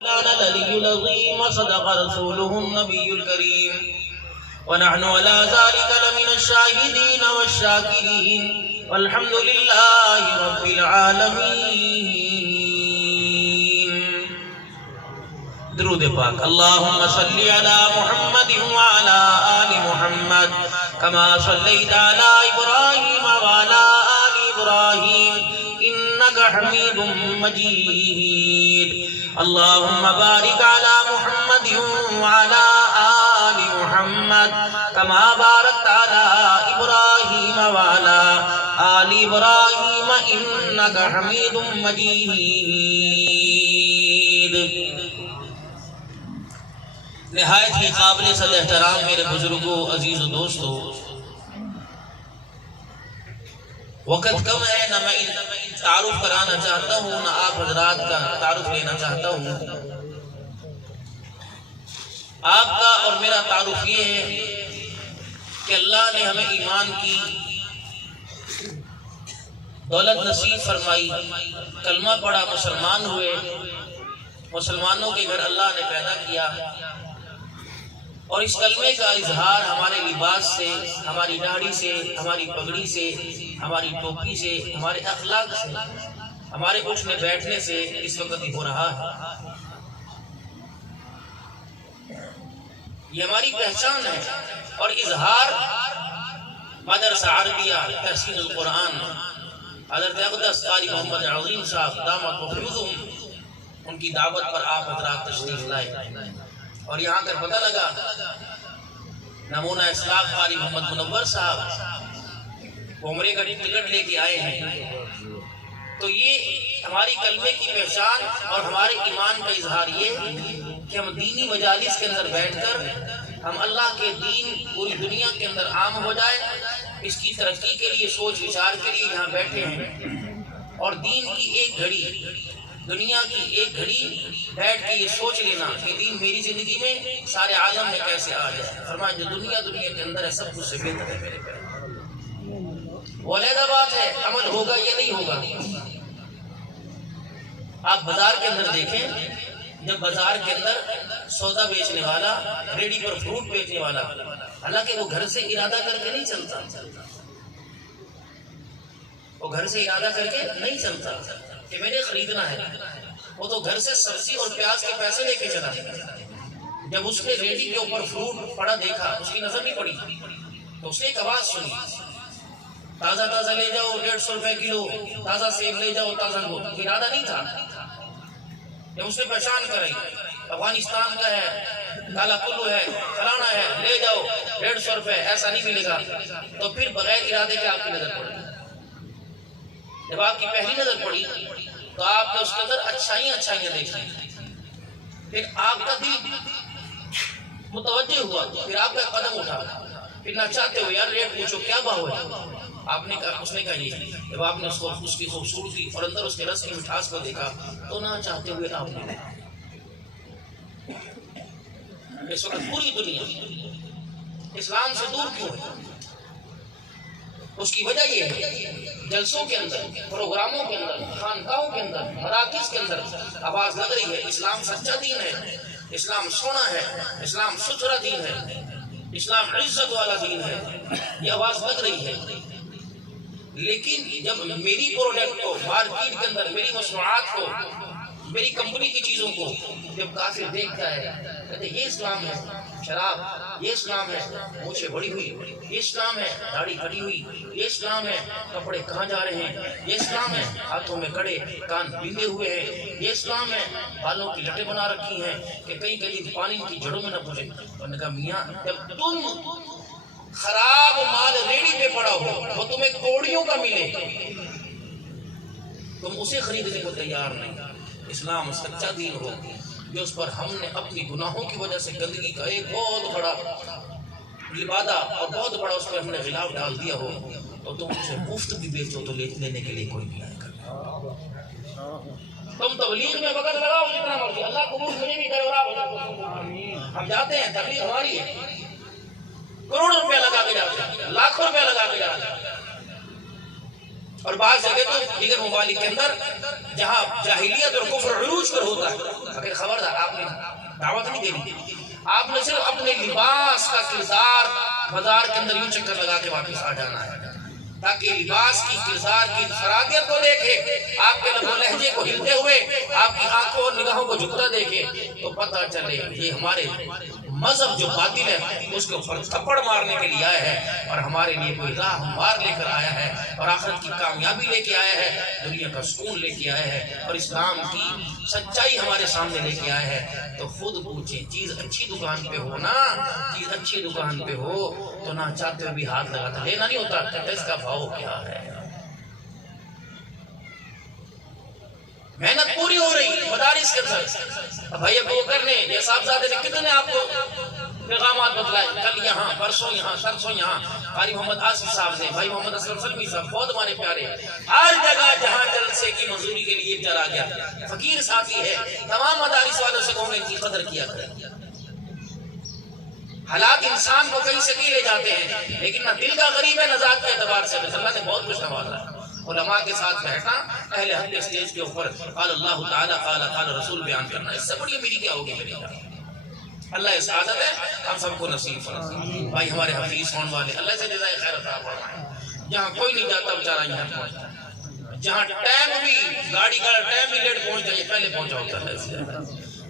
العلي العظيم وصدق رسوله النبي الكريم ونحن على ذلك لمن الشاهدين والشاكرين والحمد لله رب العالمين. درود پاک. اللهم صل على محمد وعلى آل محمد كما صليت على إبراهيم وعلى آل إبراهيم إنك حميد مجيد. اللهم بارك على محمد وعلى آل محمد كما باركت على إبراهيم وعلى آل إبراهيم إنك حميد مجيد. نہایت ہی قابل صد احترام میرے بزرگوں، عزیز و دوستوں، وقت کم ہے، نہ میں تعارف کرانا چاہتا ہوں، نہ آپ حضرات کا تعارف لینا چاہتا ہوں. آپ کا اور میرا تعارف یہ ہے کہ اللہ نے ہمیں ایمان کی دولت نصیب فرمائی، کلمہ پڑھا، مسلمان ہوئے، مسلمانوں کے گھر اللہ نے پیدا کیا، اور اس کلمے کا اظہار ہمارے لباس سے، ہماری داڑھی سے، ہماری پگڑی سے، ہماری ٹوپی سے، ہمارے اخلاق سے، ہمارے اٹھنے بیٹھنے سے اس وقت ہو رہا ہے. یہ ہماری پہچان ہے. اور اظہار مدرسہ عربیہ تحسین القرآن حضرت اقدس قاری محمد عظیم صاحب دامت وفیضہم، ان کی دعوت پر آپ حضرات تشریف لائے، اور یہاں کر پتہ لگا نمونہ اصلاح قاری محمد منور صاحب عمرے کا ٹکٹ لے کے آئے ہیں. تو یہ ہماری کلمے کی پہچان اور ہمارے ایمان کا اظہار یہ کہ ہم دینی مجالس کے اندر بیٹھ کر ہم اللہ کے دین پوری دنیا کے اندر عام ہو جائے، اس کی ترقی کے لیے، سوچ وچار کے لیے یہاں بیٹھے ہیں. اور دین کی ایک گھڑی، دنیا کی ایک گھڑی بیٹھ کے یہ سوچ لینا کہ دین میری زندگی میں، سارے عالم میں کیسے آ جائے. فرمایا جو دنیا کے اندر ہے سب کچھ سے بہتر ہے میرے پیارے. وہ علیحدہ بات ہے عمل ہوگا یا نہیں ہوگا. آپ بازار کے اندر دیکھیں، جب بازار کے اندر سودا بیچنے والا، ریڈی پر فروٹ بیچنے والا، حالانکہ وہ گھر سے ارادہ کر کے نہیں چلتا، وہ گھر سے ارادہ کر کے نہیں چلتا کہ میں نے خریدنا ہے. وہ تو گھر سے سبزی اور پیاز کے پیسے لے کے چلا. جب اس نے ریڈی کے اوپر فروٹ پڑا دیکھا، اس کی نظر نہیں پڑی، تو اس نے ایک آواز سنی، تازہ تازہ لے جاؤ 150 روپے کلو، تازہ سیب لے جاؤ، تازہ گوشت. ارادہ نہیں تھا. جب اس نے پہچان کرائی افغانستان کا ہے، کالا کلو ہے، فلانا ہے، لے جاؤ 150 روپے، ایسا نہیں ملے گا، تو پھر بغیر ارادے کے آپ کی نظر پڑی. جب آپ کی پہلی نظر پڑی تو آپ نے اس کے اندر اچھائیاں دیکھی، پھر آپ کا دل متوجہ ہوا، پھر آپ کا قدم اٹھا، پھر نہ چاہتے ہوئے یار ریٹ پوچھو کیا بھاؤ ہے. آپ نے کہا، اس نے کہا یہ. جب آپ نے اس کی خوبصورتی اور اندر اس کے رس کی مٹھاس کو دیکھا تو نہ چاہتے ہوئے آپ نے. اس وقت پوری دنیا اسلام سے دور کیوں ہے؟ اس کی وجہ یہ ہے جلسوں کے اندر، پروگراموں کے اندر، خانقاہوں کے اندر، مراکز کے اندر آواز لگ رہی ہے اسلام سچا دین ہے، اسلام سونا ہے، اسلام ستھرا دین ہے، اسلام عزت والا دین ہے. یہ آواز لگ رہی ہے. لیکن جب میری پروڈکٹ کو مارکیٹ کے اندر، میری مصنوعات کو، میری کمپنی کی چیزوں کو جب کافر دیکھتا ہے، کہتے یہ اسلام ہے، شراب یہ اسلام ہے، مونچھیں بڑی ہوئی یہ اسلام ہے، داڑھی کٹی ہوئی یہ اسلام ہے، کپڑے کہاں جا رہے ہیں یہ اسلام ہے، ہاتھوں میں کڑے، کان بندے ہوئے ہیں یہ اسلام ہے، بالوں کی لٹیں بنا رکھی ہیں کہ کہیں پانی کی جڑوں میں نہ پہنچے. انہوں نے کہا میاں جب تم خراب مال ریڑھی پہ پڑا ہو، وہ تمہیں کوڑیوں کا ملے، تم اسے خریدنے کو تیار نہیں. اسلام سچا دین ہو جو اس پر ہم نے اپنی گناہوں کی وجہ سے گندگی کا ایک بہت بڑا لبادہ اور بہت بڑا اس پر ہم نے غلاف ڈال دیا ہو، تو تم اسے مفت بھی بیچو تو لینے کے لیے کوئی نہیں آئے گا. تم تبلیغ میں وقت لگاؤ جتنا مرضی، اللہ قبول مجھے بھی کرے اور آپ ہم جاتے ہیں، تبلیغ ہماری ہے، کروڑوں روپے لگا کے جاتے ہیں، لاکھوں روپے لگا کے جاتے ہیں. اور بعض جگہ تو دیگر ممالک کے اندر جہاں جاہلیت اور کفر عروج پر ہوتا ہے، اگر خبردار آپ نے دعوت نہیں دینی، آپ نے صرف اپنے لباس کا کردار بازار کے اندر یوں چکر لگا کے واپس آ جانا ہے، تاکہ لباس کی کردار کی فرادیت کو دیکھے، آپ کے لب و لہجے کو ہلتے ہوئے آپ کی آنکھوں اور نگاہوں کو جھکتا دیکھے تو پتہ چلے یہ ہمارے مذہب جو باطل ہے اس کے اوپر تھپڑ مارنے کے لیے آیا ہے، اور ہمارے لیے کوئی راہ ہموار لے کر آیا ہے، اور آخرت کی کامیابی لے کے آیا ہے، دنیا کا سکون لے کے آیا ہے، اور اسلام کی سچائی ہمارے سامنے لے کے آیا ہے۔ تو خود پوچھیں، چیز اچھی دکان پہ ہو نا، چیز اچھی دکان پہ ہو تو نہ چاہتے ہوئے بھی ہاتھ لگاتا، لینا نہیں ہوتا کہ اس کا بھاؤ کیا ہے۔ محنت پوری ہو رہی مدارس کے اندر، بھائی ابو بکر نے یا صاحبزادے نے کتنے آپ کو پیغامات بتلائے، کل یہاں، پرسوں یہاں، سرسوں یہاں، قاری محمد آصف صاحب نے، بھائی محمد اسلم سلمی صاحب، بہت ہمارے پیارے، ہر جگہ جہاں جلسے کی منظوری کے لیے چلا گیا، فقیر ساتھی ہے، تمام مدارس والوں سے کہوں نے ان کی قدر کیا کریں۔ حالات انسان کو کہیں سے لے جاتے ہیں، لیکن نہ دل کا غریب ہے نہ ذات کے اعتبار سے، اللہ نے بہت کچھ نوازا ہے۔ علماء کے ساتھ بیٹھنا، اہل حق کے سٹیج کے اوپر قال اللہ تعالیٰ قال رسول بیان کرنا، اس سے بڑی میری کیا ہوگی میری کیا؟ اللہ اس عادت ہے ہم سب کو نصیب فرمائے۔ بھائی ہمارے حفیظ ہونے والے اللہ سے جزائے خیر عطا فرمائے، جہاں کوئی نہیں جاتا بیچارہ یہاں پہنچتا ہے، جہاں ٹائم بھی گاڑی کا ٹائم بھی لیٹ پہنچ جائے پہلے پہنچا ہوتا ہے۔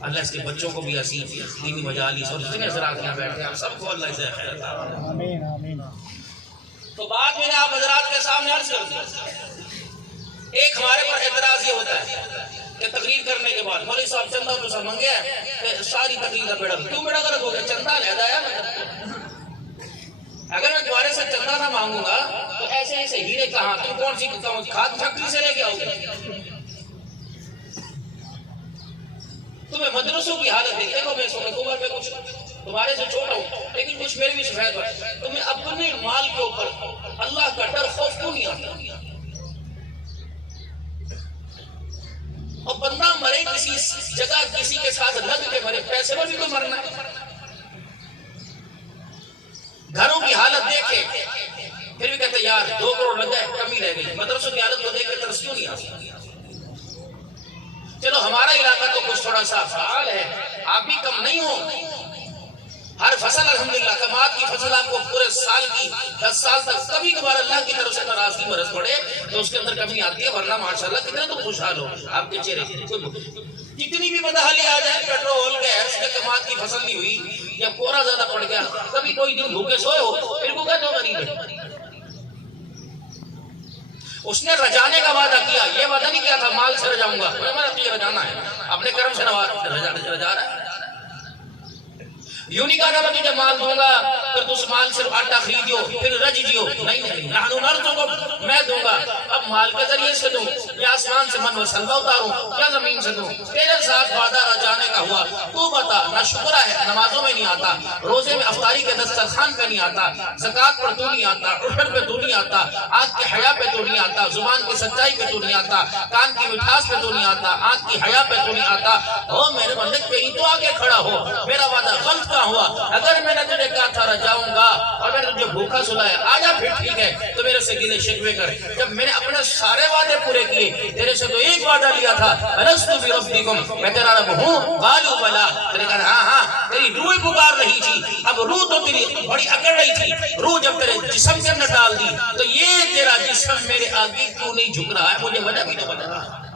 اللہ اس کے بچوں کو بھی ایسی دینی مجالس اور جتنے حضرات یہاں بیٹھے ہیں سب کو اللہ سے خیر عطا فرمائے۔ تو بات میں نے آپ حضرات کے سامنے عرض کر دیا، ایک ہمارے پر اعتراض یہ ہوتا ہے کہ تقریر کرنے کے بعد مولوی صاحب چندہ جو سب منگے ہیں کہ ساری تقریر کا بیڑا کیوں بیڑا غلط ہو گیا، چندہ علیحدہ ہے نا، اگر میں تمہارے سے چندہ نہ مانگوں گا تو ایسے ایسے ہیرے کہاں، تم کون سی کھاد فیکٹری سے لے کے آؤ گے؟ تمہیں مدرسوں کی حالت دیکھے گا، میں اس وقت عمر میں کچھ تمہارے سے چھوٹا ہوں لیکن کچھ میرے بھی سفید ہے، تمہیں اپنے مال کے اوپر اللہ کا ڈر خوف کیوں نہیں آتا؟ اور بندہ مرے کسی جگہ کسی کے ساتھ لگ کے مرے، پیسے پر بھی کوئی مرنا ہے، گھروں کی حالت دیکھے پھر بھی کہتے یار 2 کروڑ لگ جائے کمی رہ گئی، مدرسوں کی حالت کو دیکھ کے ترس کیوں نہیں آتی؟ چلو ہمارا علاقہ تو کچھ تھوڑا سا فعال ہے، آپ بھی کم نہیں ہو، ہر فصل الحمدللہ کماعت کی فصل آپ کو پورے سال کی 10 سال تک کبھی کبھار اللہ کی طرف سے ناراضگی برس پڑے تو اس کے اندر کمی آتی ہے، ورنہ ماشاءاللہ کتنے تو خوشحال ہو آپ کے چہرے کتنی بھی بدحالی آ جائے، پیٹرول گیس میں کماعت کی فصل نہیں ہوئی یا کورا زیادہ پڑ گیا، کبھی کوئی دن بھوکے سوئے ہو پھر کو کہتے ہو غریب ہے۔ اس نے رجانے کا وعدہ کیا، یہ وعدہ نہیں کیا تھا مال سے رجاؤں گا، میں تجھے رجانا ہے، اپنے کرم سے رجا رہا ہے، یوں نہیں کہا تھا میں تجھے مال دوں گا پھر تو اس مال سے آٹا خریدیو پھر رج جیو، نہیں نحنو نرزقک، میں دوں گا، اب مال کے ذریعے سے دوں یا آسمان سے من و سلوہ اتاروں یا زمین سے دوں، تیرے ساتھ وعدہ رجانے کا ہوا، تو بتا نہ شکر ہے نمازوں میں نہیں آتا، روزے میں افطاری کے دسترخوان پہ نہیں آتا، زکوٰۃ پر تو نہیں آتا، عشر پہ تو نہیں آتا، آنکھ کے حیا پہ تو نہیں آتا، زبان کی سچائی پہ تو نہیں آتا، کان کی مٹھاس پہ تو نہیں آتا، آنکھ کی حیا پہ تو نہیں آتا، او میرے بندے کہیں تو آگے کھڑا ہو، میرا وعدہ غلط کا ہوا، اگر میں نے تجھے کہا تھا رجاؤں گا اور میں نے تجھے بھوکا سلایا آجا پھر ٹھیک ہے تو میرے سے گلے شکوے کر، جب میں نے اپنے سارے وعدے پورے کیے تیرے سے تو ایک وعدہ لیا تھا الستو بربکم میں تیرا رب ہوں، قالوا بلا، تیرے کہا ہاں تیری روح پکار رہی تھی، اب روح تو تیری بڑی اکڑ رہی تھی، روح جب تیرے جسم کے اندر ڈال دی تو یہ تیرا جسم میرے آگے کیوں نہیں جھک رہا ہے، مجھے وجہ بھی تو بتا۔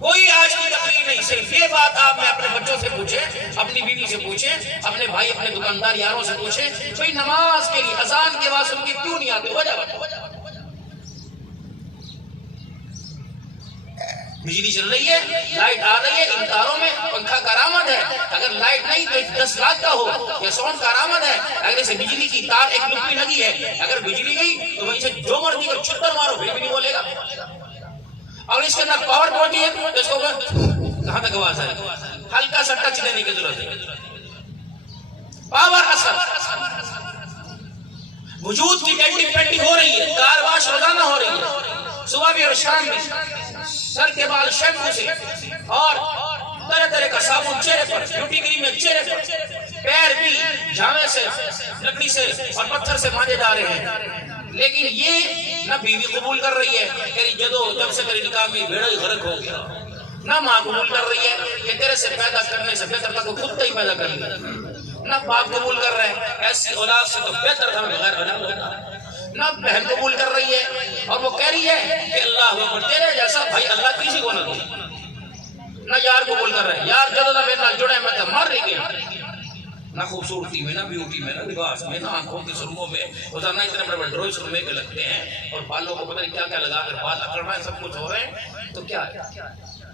کوئی آج کی تقریر نہیں، صرف یہ بات آپ میں اپنے بچوں سے پوچھیں، اپنی بیوی سے پوچھیں، اپنے بھائی اپنے دکاندار یاروں سے پوچھیں، کوئی نماز کے لیے اذان کے بعد ان کی کیوں نہیں آتے، وجہ بتا۔ بجلی چل رہی ہے، لائٹ آ رہی ہے، ان تاروں میں پنکھا کارآمد ہے، اگر لائٹ نہیں تو 10 لاکھ کا ہو، یہ سون کارآمد ہے، اگر اسے بجلی کی تار ایک لپی لگی ہے، اگر بجلی گئی تو وہیں سے جو مرضی کر چھتر مارو پھر بھی نہیں بولے گا، اور اس کے اندر پاور پہنچی ہے تو اس کو کہاں تک آواز ہے، ہلکا سا ٹچ دینے کی ضرورت ہے، پاور اثر، وجود کی ٹینٹنگ پینٹنگ ہو رہی ہے، کار واش روزانہ ہو رہی ہے، صبح بھی اور شام بھی، سر کے بال شیمپو سے اور طرح طرح کا صابن چہرے پر، بیوٹی کریم میں چہرے پر، پیر بھی جامے سے، لکڑی سے اور پتھر سے مانجے جا رہے ہیں، لیکن یہ نہ بیوی قبول کر رہی ہے تیری جب سے تیری نکاح میں بھیڑا ہی غرق ہو گیا، نہ ماں قبول کر رہی ہے کہ تیرے سے پیدا کرنے سے بہتر تھا تو خود ہی پیدا کر لیا، نہ باپ قبول کر رہا ہے ایسی اولاد سے تو بہتر تھا بغیر بنا ہوتا، نہ بہن قبول کر رہی ہے اور وہ کہہ رہی ہے کہ اللہ اکبر تیرے جیسا بھائی اللہ کسی کو نہ دے، نہ یار قبول کر رہے ہیں، یار جب نہ میرے نال جڑے میں تو مر رہی گیا، نہ خوبصورتی میں، نہ بیوٹی میں، نہ لباس میں، نہ آنکھوں کے سرموں میں، روزانہ اتنے بڑے بڑے ڈروئی سرمے کے لگتے ہیں اور بالوں کو پتہ نہیں کیا کیا لگا کر بال اکڑ رہے ہیں، سب کچھ ہو رہے ہیں، تو کیا ہے؟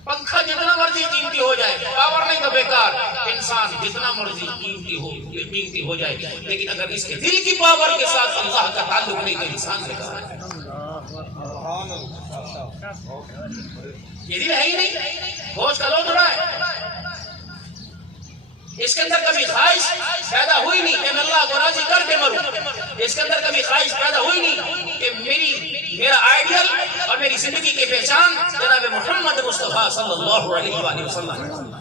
پنکھا جتنا مرضی قیمتی ہو جائے، پاور نہیں تو بیکار، انسان جتنا مرضی قیمتی ہو جائے، لیکن اگر اس کے دل کی پاور کے ساتھ اللہ کا تعلق نہیں تو انسان بیکار ہے۔ یہ دل ہے ہی نہیں، ہوش کا لو تھوڑا ہے، اس کے اندر کبھی خواہش پیدا ہوئی نہیں کہ میں اللہ کو راضی کر کے مروں، اس کے اندر کبھی خواہش پیدا ہوئی نہیں کہ میرا آئیڈیل اور میری زندگی کی پہچان جناب محمد مصطفیٰ صلی اللہ علیہ وآلہ وسلم۔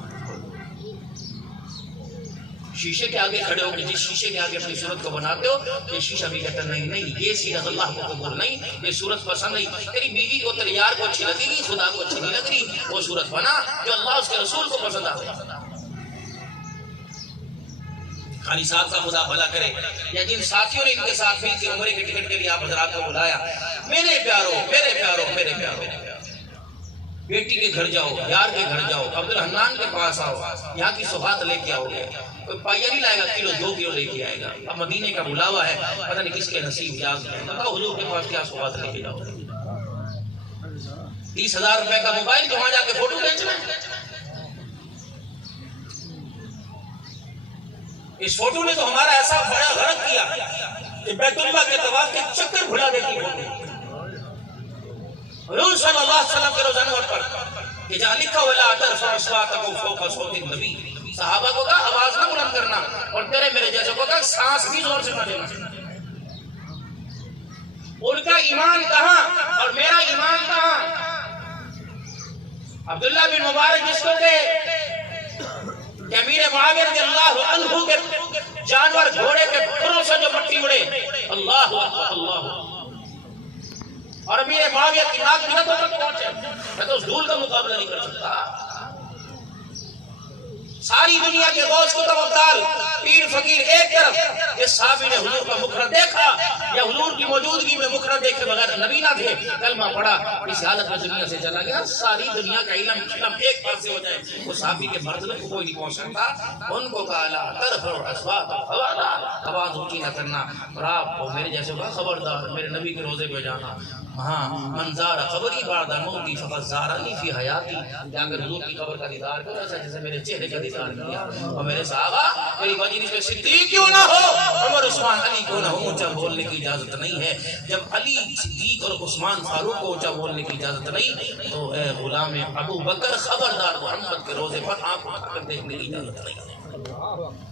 شیشے کے آگے کھڑے ہو کہ جس شیشے کے آگے اپنی صورت کو بناتے ہو، یہ شیشہ بھی کہتا نہیں، یہ سیرت اللہ کو قبول نہیں، یہ صورت پسند نہیں، تیری بیوی کو تیری یار کو اچھی لگے گی، خدا کو اچھی نہیں لگ رہی، وہ صورت بنا جو اللہ اس کے رسول کو پسند آتا ہے۔ خالی صاحب کا خدا بھلا کرے، یا جن ساتھیوں نے ان کے ساتھ مل کے عمرے کے ٹکٹ کے لیے آپ حضرات کو بلایا، میرے پیارو، بیٹی کے گھر جاؤ، یار کے گھر جاؤ، عبدالحنان کے پاس آؤ، یہاں کی سوغات لے کے آؤ گے، کوئی پائیا نہیں لائے گا، کلو 2 کلو لے کے آئے گا، اب مدینے کا بلاوا ہے، پتہ نہیں کس کے نصیب یاز ہے، بتاؤ حضور کے پاس کیا سوغات لے کے جاؤ، 30,000 روپے کا موبائل جو وہاں جا کے فوٹو کھینچنا ہے، اس فوٹو نے تو ہمارا ایسا بڑا غرق کیا کہ بیت اللہ کے طواف کے چکر بھلا دیتی فوٹو۔ حضور صلی اللہ علیہ وسلم کے روزہ انور پر کہ جہاں لکھا وَلَا تَرْفَعُوا أَصْوَاتَكُمْ فَوْقَ صَوْتِ النَّبِيِّ، صحابہ کو کہا آواز نہ بلند کرنا، اور تیرے میرے جیسے کو کہا سانس بھی زور سے نہ دینا۔ ان کا ایمان کہاں اور میرا ایمان کہاں؟ عبداللہ بن مبارک جس کو کہ امیر معاویہ رضی اللہ عنہ کے جانور گھوڑے کے کھروں سے جو مٹی اڑے، اللہ اللہ، اور امیر معاویہ کی ناک منتوں تک پہنچے، میں تو اس دھول کا مقابلہ نہیں کر سکتا۔ ساری دنیا کے غوث کو ابدال پیر فقیر ایک طرف، اس صحابی نے حضور کا مکھرا دیکھا یا حضور کی موجودگی میں مکھرا دیکھے بغیر نبی نہ تھے، کلمہ پڑھا، اس حالت میں دنیا سے چلا گیا۔ ساری دنیا کا علم ایک پاس سے ہو جائے، وہ صحابی کے مرتبے کو کوئی نہیں پہنچ سکتا۔ ان کو کہا لا ترفعوا اصواتکم، آواز اونچی نہ کرنا، اور آپ کو میرے جیسے کہا خبردار میرے نبی کے روزے پہ جانا، ہاں من زار قبری بعد موتی فقد زارنی فی حیاتی، کہ اگر حضور کی قبر کا دیدار کرو ایسا جیسے میرے چہرے کا دیدار کیا، اور میرے صحابہ میری مجلس میں صدیق کیوں نہ ہو، عمر عثمان علی کیوں نہ ہو، اونچا بولنے کی اجازت نہیں ہے۔ جب علی صدیق اور عثمان فاروق کو اونچا بولنے کی اجازت نہیں تو اے غلام ابو بکر خبردار محمد کے روزے پر آنکھ اٹھا کر دیکھنے کی اجازت نہیں ہے۔